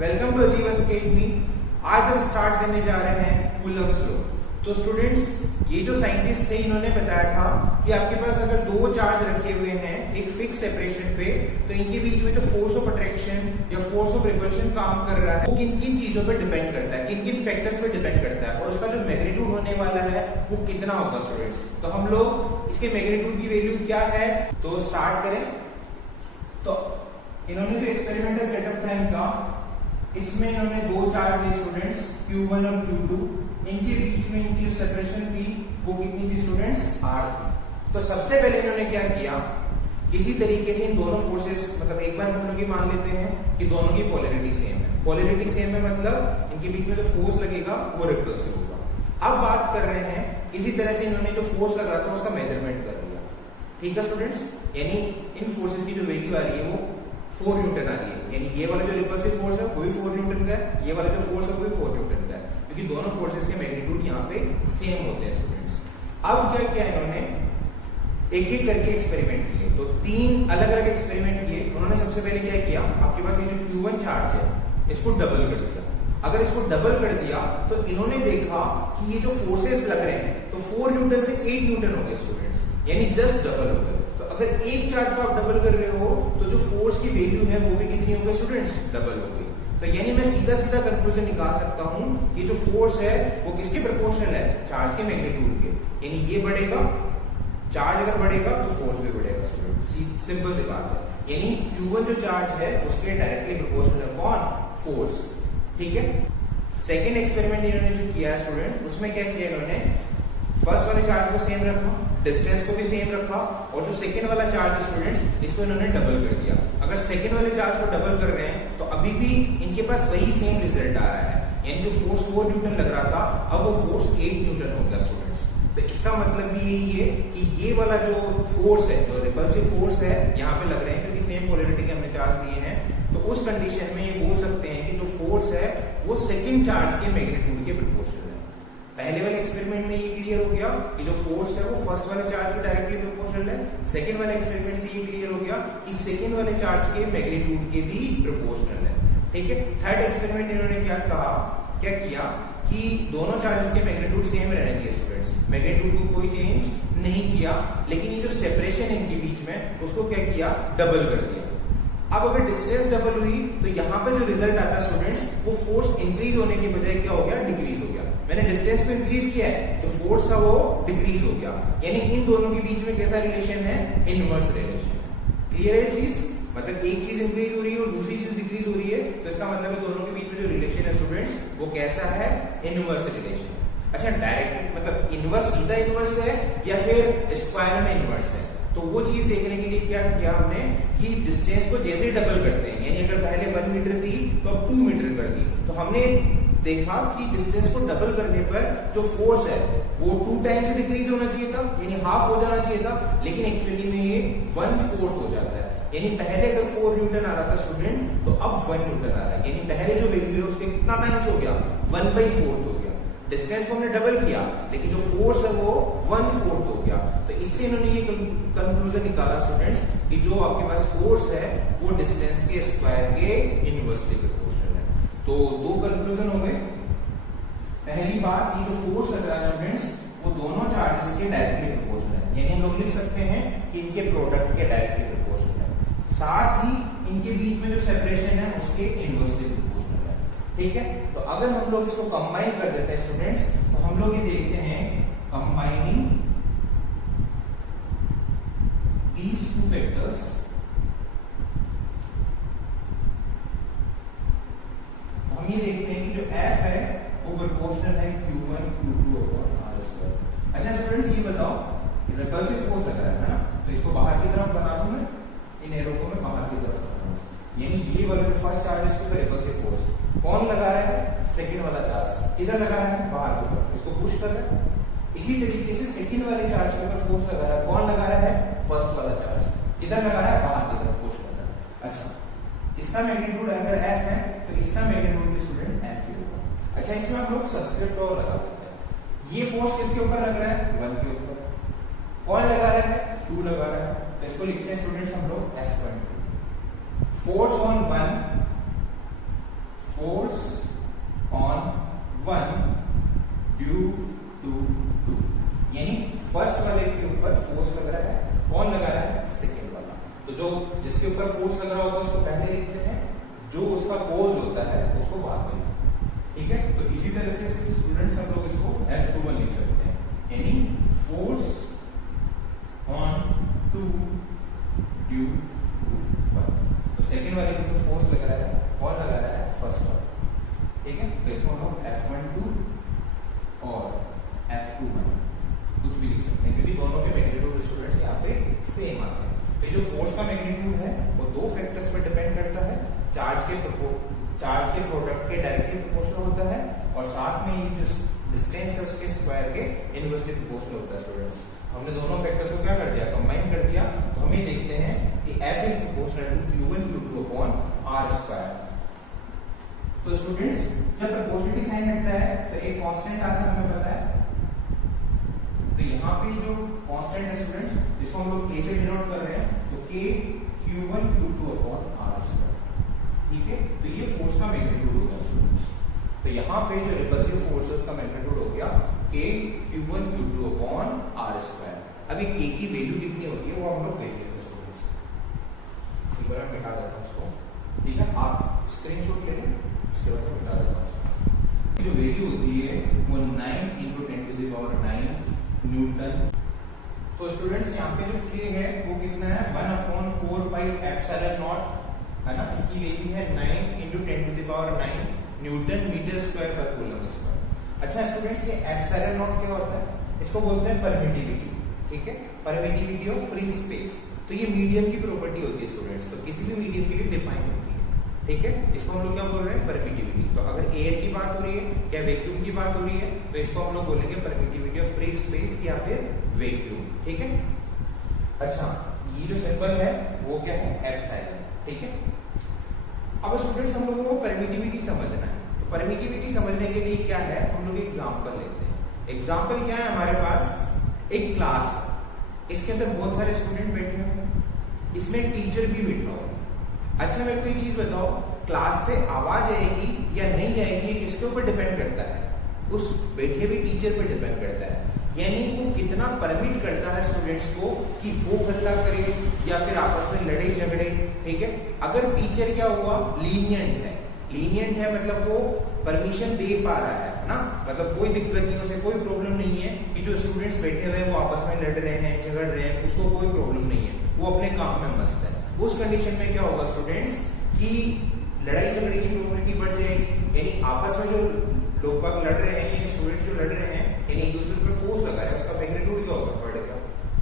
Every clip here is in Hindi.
Welcome to achievers academy. आज हम स्टार्ट करने जा रहे हैं कूलम्स लॉ। तो स्टूडेंट्स, ये जो साइंटिस्ट थे इन्होंने बताया था कि आपके पास अगर दो चार्ज रखे हुए हैं एक फिक्स सेपरेशन पे, तो इनके बीच में जो फोर्स ऑफ अट्रैक्शन या फोर्स ऑफ रिपल्शन काम कर रहा है वो किन किन चीजों पे डिपेंड करता है, किन किन फैक्टर्स पे डिपेंड करता है और उसका जो मैग्नीट्यूड होने वाला है वो कितना होगा स्टूडेंट्स। तो हम लोग इसके मैग्नीट्यूड की वैल्यू क्या है तो स्टार्ट करें। तो इन्होंने जो एक्सपेरिमेंटल सेटअप था इनका, इसमें इन्होंने दो चार्ज लिए स्टूडेंट्स Q1 और Q2। इनके बीच में इनकी जो सेपरेशन थी वो कितनी थी स्टूडेंट्स, R थी। तो सबसे पहले इन्होंने क्या किया, किसी तरीके से इन दोनों फोर्सेस, मतलब एक बार हम लोग ये मान लेते हैं कि दोनों की पोलैरिटी सेम है। पोलैरिटी सेम है मतलब इनके बीच में जो फोर्स लगेगा वो रिपल्सिव होगा। अब बात कर रहे हैं किसी तरह से इन्होंने जो फोर्स लग रहा था उसका मेजरमेंट कर लिया। ठीक है स्टूडेंट्स, यानी इन फोर्सेस की जो वैल्यू आ रही है वो 4 न्यूटन आ रही है। यानी ये वाला जो रिपल्सिव फोर्स है वो भी 4 न्यूटन का है, ये वाला जो फोर्स है वो भी 4 न्यूटन का है, क्योंकि दोनों फोर्सेस के मैग्नीट्यूड यहाँ पे सेम होते हैं स्टूडेंट्स। अब क्या किया इन्होंने, एक एक करके एक्सपेरिमेंट किए। तो 3 अलग अलग एक्सपेरिमेंट किए। उन्होंने सबसे पहले क्या किया, आपके पास ये जो Q1 चार्ज है इसको डबल कर दिया। अगर इसको डबल कर दिया तो इन्होंने देखा कि ये जो फोर्सेस लग रहे हैं तो 4 न्यूटन से 8 न्यूटन हो गए स्टूडेंट्स, यानी जस्ट डबल हो गए। तो अगर एक चार्ज को आप डबल कर रहे हो तो जो फोर्स की वैल्यू है वो भी कितनी हो गई स्टूडेंट्स, डबल हो गई। तो यानी मैं सीधा सीधा कंक्लूजन निकाल सकता हूं कि जो फोर्स है वो किसके प्रोपोर्शनल है, चार्ज के मैग्नीट्यूड के। यानी ये बढ़ेगा, चार्ज अगर बढ़ेगा तो फोर्स भी बढ़ेगा स्टूडेंट। सिंपल सी बात है। यानी Q1 जो चार्ज है उसके डायरेक्टली प्रोपोर्शनल है कौन, फोर्स। ठीक है। सेकेंड एक्सपेरिमेंट इन्होंने जो किया स्टूडेंट, उसमें क्या किया इन्होंने, फर्स्ट वाले चार्ज को सेम रखा, डिस्टेंस को भी सेम रखा, और जो सेकेंड वाला चार्ज है स्टूडेंट्स इसको इन्होंने डबल कर दिया। अगर सेकेंड वाले चार्ज को डबल कर रहे हैं तो अभी भी इनके पास वही सेम रिजल्ट आ रहा है। यानी जो फोर्स 4 न्यूटन लग रहा था अब वो फोर्स 8 न्यूटन हो गया स्टूडेंट्स। तो इसका मतलब भी यही है कि ये वाला जो फोर्स है, जो रिपल्सिव फोर्स है, यहाँ पे लग रहे हैं क्योंकि सेम पोलैरिटी के हमने चार्ज लिए हैं। तो उस कंडीशन में ये बोल सकते हैं कि जो फोर्स है वो सेकेंड चार्ज के मैग्नीट्यूड के प्रोपोर्शनल है। पहले वाले एक्सपेरिमेंट में ये क्लियर हो गया कि जो फोर्स है वो फर्स्ट वाले चार्ज के डायरेक्टली प्रोपोर्शनल है। सेकेंड वाले एक्सपेरिमेंट से ये क्लियर हो गया कि सेकेंड वाले चार्ज के मैग्नीट्यूड के भी प्रोपोर्शनल है। ठीक है। थर्ड एक्सपेरिमेंट इन्होंने क्या कहा, क्या किया कि दोनों चार्जेस के मैग्नीट्यूड सेम रहने दिए स्टूडेंट्स, मैग्नीट्यूड को कोई चेंज नहीं किया, लेकिन ये जो सेपरेशन इनके बीच में उसको क्या किया, डबल कर दिया। अब अगर डिस्टेंस डबल हुई तो यहाँ पे जो रिजल्ट आता है स्टूडेंट्स वो फोर्स इंक्रीज होने के बजाय क्या हो गया, डिक्रीज हो गया। मैंने डिस्टेंस को इंक्रीज किया है, जो फोर्स था वो डिक्रीज हो गया। यानी इन दोनों के बीच में कैसा रिलेशन है, इनवर्स रिलेशन। क्लियर है चीज, मतलब एक चीज इंक्रीज हो रही है और दूसरी चीज डिक्रीज हो रही है, तो इसका मतलब है दोनों के बीच में जो रिलेशन है स्टूडेंट्स वो कैसा है, इनवर्स रिलेशन। अच्छा, डायरेक्ट मतलब इनवर्स, सीधा इनवर्स है या फिर स्क्वायर में इनवर्स है, तो वो चीज देखने के लिए क्या किया हमने कि डिस्टेंस को जैसे डबल करते हैं, यानी अगर पहले 1 मीटर थी तो अब 2 मीटर कर दी, तो हमने देखा कि डिस्टेंस को डबल करने पर जो फोर्स है वो 2 टाइम्स डिक्रीज होना चाहिए था, यानी हाफ हो जाना चाहिए था, लेकिन एक्चुअली में ये 1/4 हो जाता है। यानी पहले अगर 4 न्यूटन आ रहा था स्टूडेंट तो अब 1 न्यूटन आ रहा है, यानी पहले जो वैल्यू है उसके कितना टाइम्स हो गया, 1/4 हो गया। डिस्टेंस को हमने डबल किया लेकिन जो फोर्स है वो 1/4 हो गया। तो इससे इन्होंने ये कंक्लूजन निकाला स्टूडेंट्स कि जो आपके पास फोर्स है वो डिस्टेंस के स्क्वायर के इनवर्सली प्रोपोर्शनल है। तो 2 कंक्लूजन हो गए। पहली बात, ये जो फोर्स लग रहा है स्टूडेंट्स वो दोनों चार्जेस के डायरेक्टली प्रोपोर्शनल है, यानी हम लोग लिख सकते हैं कि इनके प्रोडक्ट के डायरेक्टली प्रोपोर्शनल है, साथ ही इनके बीच में जो सेपरेशन है उसके इनवर्सली प्रोपोर्शनल है। ठीक है। तो अगर हम लोग इसको कंबाइन कर देते हैं स्टूडेंट्स तो हम लोग ये देखते हैं कंबाइनिंग these 2 factors, हम ये देखते हैं कि जो F है वो प्रोपोर्शनल है Q1 Q2 और R²। अच्छा स्टूडेंट, ये बताओ, रिपल्सिव फोर्स लग रहा है ना, तो इसको बाहर की तरफ बना दूं मैं, इन एरो को मैं बाहर की तरफ बना दूं, यानी ये वाला जो फर्स्ट चार्ज है इसको रिपल्सिव फोर्स कौन लगा रहा है, सेकेंड वाला चार्ज इधर लगा रहा है बाहर की तरफ, इसको पुश कर रहा है। इसी तरीके से सेकेंड वाले चार्ज के ऊपर फोर्स लगा रहा है, कौन लगा रहा है, फर्स्ट वाला चार्ज इधर लगा रहा है बाहर की तरफ पुश कर रहा है। अच्छा, इसका मैग्नीट्यूड अगर F है तो इसका मैग्नीट्यूड भी स्टूडेंट F ही होगा। अच्छा, इसमें हम लोग सब्सक्रिप्ट और लगा देते हैं। ये फोर्स किसके ऊपर लग रहा है, 1 के ऊपर, कौन लगा रहा है, 2 लगा रहा है, तो इसको लिखते हैं स्टूडेंट्स हम लोग F1। फोर्स ऑन 1, फोर्स लग रहा होता है उसको पहले लिखते हैं, जो उसका कोज होता है उसको बाद में। ठीक है, तो इसी तरह से स्टूडेंट्स हम लोग इसको F21 लिख सकते हैं, यानी फोर्स ऑन टू ट्यूब 1। तो सेकंड वाले में फोर्स लग रहा है, कौन लगा रहा है? फर्स्ट वाला। ठीक है, तो इसको हम लोग F12 और F21 कुछ भी लिख सकते हैं, क्योंकि दोनों के मैग्नीट्यूड स्टूडेंट्स यहाँ पे सेम आते हैं। तो ये जो फोर्स का मैग्नीट्यूड है वो दो फैक्टर्स पर डिपेंड करता है, चार्ज के प्रोडक्ट के डायरेक्टली प्रोपोर्शनल होता है, और साथ में ये जो डिस्टेंस है उसके स्क्वायर के इनवर्सली प्रोपोर्शनल होता है स्टूडेंट्स। हमने दोनों फैक्टर्स को क्या कर दिया? कंबाइन कर दिया। तो हमें देखते हैं कि F is proportional to Q1 Q2 upon R square. तो स्टूडेंट्स जब प्रोपोर्शनलिटी साइन हटता है तो एक कांस्टेंट आता है, हमें पता है। तो यहाँ पे जो कांस्टेंट है स्टूडेंट्स, जिसको हम लोग K से डिनोट कर रहे हैं, तो K Q1 Q2 upon R square. ठीक है, तो ये फोर्स का मैग्नीट्यूड होगा स्टूडेंट्स। तो यहाँ पे जो रिपल्सिव फोर्स है उसका मैग्नीट्यूड हो गया K Q1 Q2 upon R square. अभी K की वैल्यू कितनी होती है वो हम लोग देख लेते हैं स्टूडेंट्स। एक बार मिटा देता हूँ उसको। ठीक है, आप स्क्रीनशॉट ले लें, इसके बाद मिटा देता हूँ उसको। जो वैल्यू होती है वो 9 × 10⁹ न्यूटन। तो स्टूडेंट्स यहाँ पे जो K है वो कितना है? 1/4πε0 है ना। इसकी वैल्यू है 9 × 10⁹ न्यूटन मीटर स्क्वायर पर कूलम स्क्वायर। अच्छा स्टूडेंट्स, ये एप्सिलॉन क्या होता है? इसको बोलते हैं परमिटिविटी। ठीक है, परमिटिविटी ऑफ फ्री स्पेस। तो ये मीडियम की प्रॉपर्टी होती है स्टूडेंट्स, तो किसी भी मीडियम के लिए डिफाइन होती है। ठीक है, इसको हम लोग क्या बोल रहे हैं? परमिटिविटी। तो अगर एयर की बात हो रही है या वैक्यूम की बात हो रही है तो इसको हम लोग बोलेंगे परमिटिविटी ऑफ फ्री स्पेस या फिर वैक्यूम। ठीक है, अच्छा ये जो सिंबल है वो क्या है? एप्सिलॉन। ठीक है, अब स्टूडेंट्स हम लोगों को परमिटिविटी समझना है। तो परमिटिविटी समझने के लिए क्या है, हम लोग एग्जांपल लेते हैं। एग्जांपल क्या है? हमारे पास एक क्लास है, इसके अंदर बहुत सारे स्टूडेंट बैठे हैं, इसमें टीचर भी बैठा हुआ है। अच्छा मेरे को एक चीज बताओ, क्लास से आवाज आएगी या नहीं आएगी ये किसके ऊपर डिपेंड करता है? उस बैठे हुए टीचर पर डिपेंड करता है। यानी वो कितना परमिट करता है स्टूडेंट्स को कि वो हल्ला करे या फिर आपस में लड़े झगड़े। ठीक है, अगर टीचर क्या हुआ? लीनियंट है। लीनियंट है मतलब वो परमिशन दे पा रहा है ना, मतलब कोई दिक्कत नहीं, उसे कोई प्रॉब्लम नहीं है कि जो स्टूडेंट्स बैठे हुए हैं वो आपस में लड़ रहे हैं, झगड़ रहे हैं, उसको कोई प्रॉब्लम नहीं है, वो अपने काम में मस्त है। उस कंडीशन में क्या होगा स्टूडेंट्स कि लड़ाई झगड़े की प्रोबेबिलिटी बढ़ जाएगी, यानी आपस में जो लोग बाग लड़ रहे हैं, स्टूडेंट्स जो लड़ रहे हैं, यानी एक दूसरे पर फोर्स लगा है, उसका मैग्नीट्यूड क्या होगा? बढ़ेगा।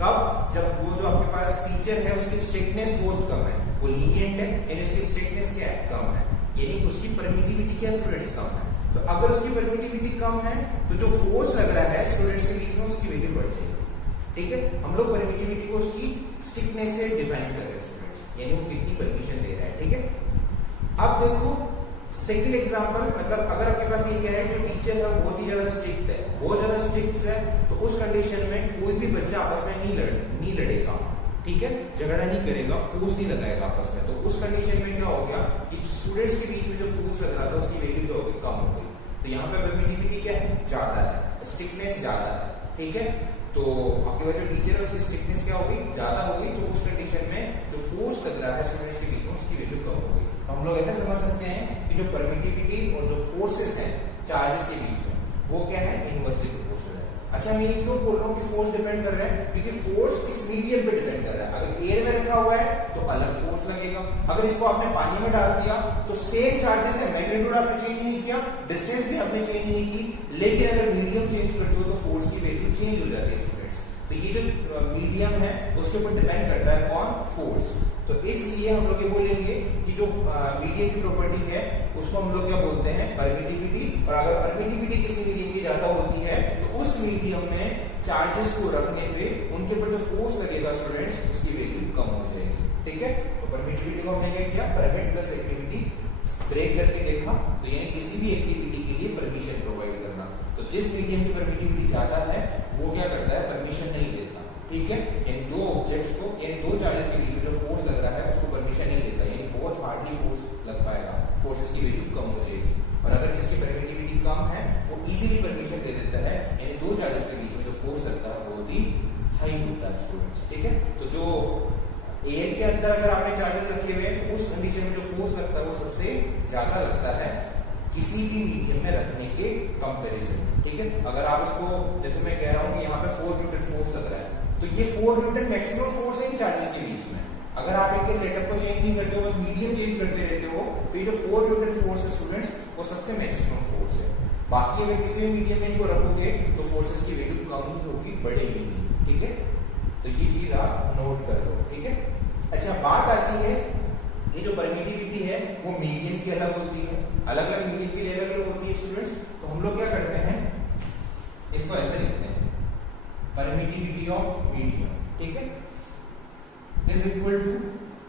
कब? जब वो जो आपके पास टीचर है उसकी स्ट्रिक्टनेस बहुत कम है, वो लीनियंट है, यानी उसकी स्ट्रिक्टनेस क्या है? कम है, यानी उसकी परमिटिविटी क्या स्टूडेंट्स? कम है। तो अगर उसकी परमिटिविटी कम है तो जो फोर्स लग रहा है स्टूडेंट्स के बीच में उसकी वैल्यू बढ़ जाएगी। ठीक है, हम लोग परमिटिविटी को उसकी स्ट्रिक्टनेस से डिफाइन कर रहे हैं स्टूडेंट्स, यानी वो कितनी परमिशन दे रहा है। ठीक है, अब देखो सेकंड एग्जांपल, मतलब अगर आपके पास ये क्या है, जो टीचर है बहुत ही ज्यादा स्ट्रिक्ट है, बहुत ज्यादा स्ट्रिक्ट है, तो उस कंडीशन में कोई भी बच्चा आपस में नहीं लड़ेगा। ठीक है, झगड़ा नहीं करेगा, फोर्स नहीं लगाएगा आपस में। तो उस कंडीशन में क्या हो गया कि स्टूडेंट्स के बीच में जो फोर्स लग रहा था उसकी वैल्यू क्या हो गई? कम हो गई। तो यहाँ पे परमिटिविटी क्या है? ज्यादा है, स्ट्रिक्टनेस ज्यादा है। ठीक है, तो आपके पास जो टीचर है उसकी स्ट्रिक्टनेस क्या हो गई? ज्यादा हो गई। तो उस कंडीशन में जो फोर्स लग रहा है स्टूडेंट्स के बीच में उसकी वैल्यू कम हो गई। तो हम लोग ऐसा समझ सकते हैं कि जो परमिटिविटी और जो फोर्सेस हैं चार्जेस के बीच में वो क्या है? इनवर्सली प्रोपोर्शनल है। अच्छा मैं ये क्यों बोल रहा हूँ कि फोर्स डिपेंड कर रहा है? क्योंकि फोर्स इस मीडियम पे डिपेंड कर रहा है। अगर एयर में रखा हुआ है तो अलग फोर्स लगेगा, अगर इसको आपने पानी में डाल दिया तो सेम चार्जेस है, मैग्नीट्यूड आपने चेंज नहीं किया, डिस्टेंस भी आपने चेंज नहीं की, लेकिन अगर मीडियम चेंज करते हो तो फोर्स की वैल्यू चेंज हो जाती है स्टूडेंट्स। तो ये जो मीडियम है उसके ऊपर डिपेंड करता है कौन? फोर्स। तो इसलिए हम लोग ये बोलेंगे कि जो मीडियम की प्रॉपर्टी है उसको हम लोग क्या बोलते हैं? परमिटिविटी। और अगर परमिटिविटी किसी मीडियम की ज्यादा होती है तो उस मीडियम में चार्जेस को रखने पे उनके ऊपर जो फोर्स लगेगा स्टूडेंट्स उसकी वैल्यू कम हो जाएगी। ठीक है, तो परमिटिविटी को हमने क्या किया? परमिट प्लस एक्टिविटी ब्रेक करके देखा, तो यानी किसी भी एक्टिविटी के लिए परमिशन प्रोवाइड करना। तो जिस मीडियम की परमिटिविटी ज्यादा है वो क्या करता है? परमिशन नहीं देता। ठीक है, यानी दो ऑब्जेक्ट्स को, यानी दो चार्जेस के बीच में जो फोर्स लग रहा है उसको परमिशन नहीं देता, यानी बहुत हार्डली फोर्स लग पाएगा, फोर्सेस की वैल्यू कम हो जाएगी। और अगर जिसकी परमिटिविटी कम है वो इजीली परमिशन दे देता है, यानी दो चार्जेस के बीच में जो फोर्स लगता है बहुत ही हाई होता है स्टूडेंट्स। ठीक है, तो जो एयर के अंदर अगर आपने चार्जेस रखे हुए हैं तो उस कंडीशन में जो फोर्स लगता है वो सबसे ज्यादा लगता है किसी भी मीडियम में रखने के कंपैरिजन में, ठीक है। अगर आप इसको जैसे मैं कह रहा हूं कि यहाँ पे 4 न्यूटन फोर्स लग रहा है तो ये 4 न्यूटन मैक्सिमम फोर्स है इन चार्जेस के बीच में। अगर आप इनके सेटअप को चेंज नहीं करते हो, बस मीडियम चेंज करते रहते हो, तो ये जो 4 न्यूटन फोर्स है स्टूडेंट्स वो सबसे मैक्सिमम फोर्स है। बाकी अगर किसी भी मीडियम में इनको रखोगे तो फोर्सेस की वैल्यू कम ही होगी, बढ़ेगी नहीं, ठीक है। तो ये चीज आप नोट कर लो, ठीक है। अच्छा, बात आती है ये जो परमिटिविटी है वो मीडियम की अलग होती है, अलग अलग मीडियम के लिए अलग अलग होती है स्टूडेंट्स। तो हम लोग क्या करते हैं, इसको ऐसे लिखते हैं, परमिटिविटी ऑफ मीडियम, ठीक है, is equal to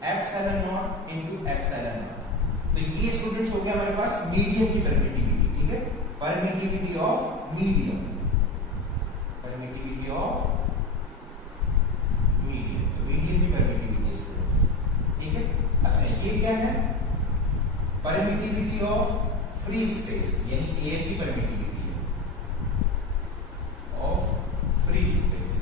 epsilon not into epsilon not. तो ये स्टूडेंट्स हो गया हमारे पास मीडियम की परमिटिविटी, ठीक है, permittivity of medium, permittivity of medium, medium की परमिटिविटी स्टूडेंट्स, ठीक है। अच्छा, ये क्या है, परमिटिविटी ऑफ फ्री स्पेस, यानी एयर की परमिटिविटी ऑफ फ्री स्पेस।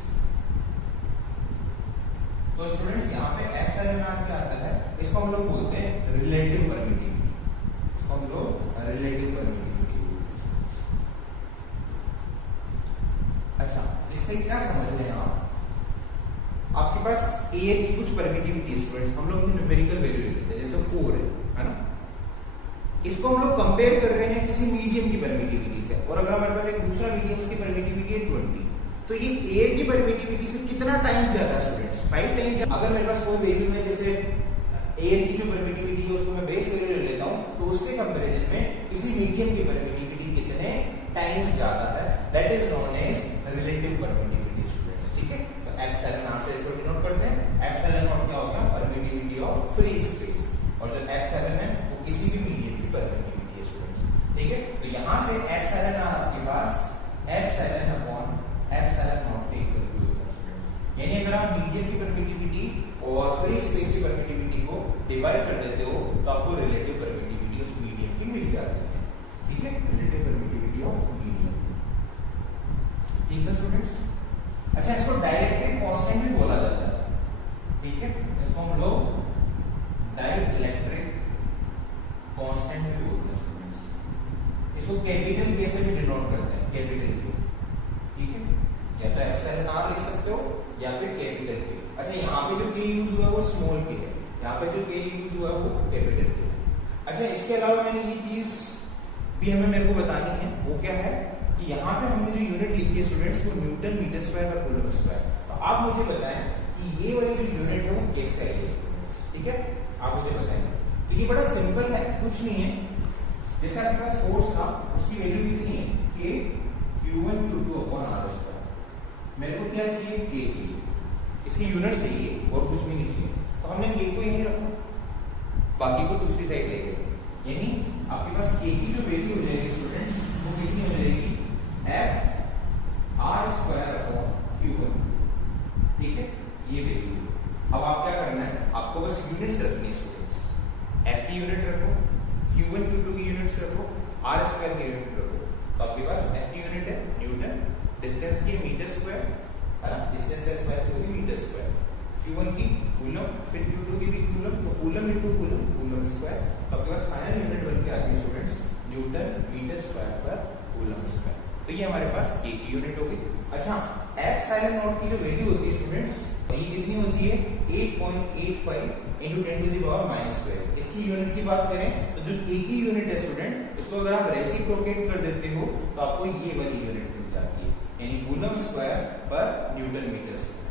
तो स्टूडेंट्स यहाँ पे एप्सिलॉन नॉट क्या आता है, इसको हम लोग बोलते हैं रिलेटिव परमिटिविटी, इसको हम लोग रिलेटिव परमिटिविटी। अच्छा, इससे क्या समझ रहे हैं आप, आपके पास एयर की कुछ परमिटिविटी स्टूडेंट्स हम लोग न्यूमेरिकल वैल्यू लेते हैं, जैसे 4 है ना, इसको हम लोग कंपेयर कर रहे हैं किसी मीडियम की परमिटिविटी से, और अगर हमारे पास एक दूसरा मीडियम की परमिटिविटी है 20, तो ये एयर की परमिटिविटी से कितना टाइम ज्यादा स्टूडेंट्स, 5 टाइम्स। अगर मेरे पास कोई वैल्यू है, जैसे एयर की जो परमिटिविटी है उसको मैं बेस वैल्यू ले लेता हूं, तो उसके कंपैरिजन में किसी मीडियम की परमिटिविटी कितने टाइम्स ज्यादा है, that is known as relative permittivity students, ठीक है। तो एप्सिलॉन नॉट से इसको डिनोट करते हैं, एप्सिलॉन नॉट क्या होगा, परमिटिविटी ऑफ फ्री स्पेस, और जो एप्सिलॉन है वो किसी भी मीडियम की परमिटिविटी है स्टूडेंट्स, ठीक है। तो यहां से एप्सिलॉन आपके पास एप्सिलॉन अपॉन एप्सिलॉन नॉट के इक्वल टू होगा स्टूडेंट्स। यानी अगर आप मीडियम की परमिटिविटी और फ्री स्पेस की परमिटिविटी को डिवाइड कर देते हो तो आपको रिलेटिव परमिटिविटी उस मीडियम की मिल जाती है, ठीक है, रिलेटिव परमिटिविटी ऑफ मीडियम, ठीक है स्टूडेंट्स। अच्छा, इसको डाइलेक्ट्रिक कांस्टेंट भी बोला जाता है, ठीक है, इसको हम लोग डाइलेक्ट्रिक कांस्टेंट भी बोलते हैं स्टूडेंट्स। इसको कैपिटल के से भी डिनोट करते हैं, कैपिटल के, ठीक है, या तो एप्सिलॉन आर लिख सकते हो या फिर कैपिटल के। अच्छा, यहाँ पे जो के यूज हुआ है वो स्मॉल के है, यहाँ पे जो के यूज हुआ है वो कैपिटल के। अच्छा, इसके अलावा मैंने ये चीज भी हमें मेरे को बतानी है, वो क्या है कि यहाँ पे हमने जो यूनिट लिखी है स्टूडेंट्स वो न्यूटन मीटर स्क्वायर और कूलम स्क्वायर। तो आप मुझे बताएं कि ये वाली जो यूनिट है वो कैसे आई है स्टूडेंट्स, ठीक है, आप मुझे बताएं। तो ये बड़ा सिंपल है, कुछ नहीं है, जैसे आपके पास फोर्स था उसकी वैल्यू कितनी है, के Q1 Q2 upon are square. मेरे को क्या चाहिए, के चाहिए, इसकी यूनिट चाहिए और कुछ भी नहीं चाहिए, तो हमने के को यहीं रखा, बाकी को दूसरी साइड ले गए, यानी आपके पास के की जो वैल्यू हो जाएगी स्टूडेंट्स वो कितनी हो जाएगी, F R square upon Q1, ठीक है, ये वैल्यू। अब आप क्या करना है, आपको बस यूनिट्स रखनी है स्टूडेंट्स, एफ की यूनिट रखो, Q1 Q2 की यूनिट्स रखो, आर स्क्वायर की यूनिट रखो। तो आपके पास एफ की यूनिट है न्यूटन, डिस्टेंस की मीटर स्क्वायर है ना, डिस्टेंस का स्क्वायर तो मीटर स्क्वायर, Q1 की कूलम, फिर Q2 की भी कूलम, तो coulomb into coulomb, coulomb square. तो आपके पास फाइनल यूनिट बन के आती है स्टूडेंट्स न्यूटन मीटर स्क्वायर पर कूलम स्क्वायर। तो ये हमारे पास के की यूनिट होगी। अच्छा, एप्सिलॉन नॉट की जो वैल्यू होती है स्टूडेंट्स ये कितनी होती है, 8.85 into 10 to the power -12। इसकी यूनिट की बात करें तो जो के की यूनिट है स्टूडेंट, इसको अगर आप रेसिप्रोकेट कर देते हो तो आपको ये वाली यूनिट मिल जाती है, यानी कूलम स्क्वायर पर न्यूटन मीटर स्क्वायर।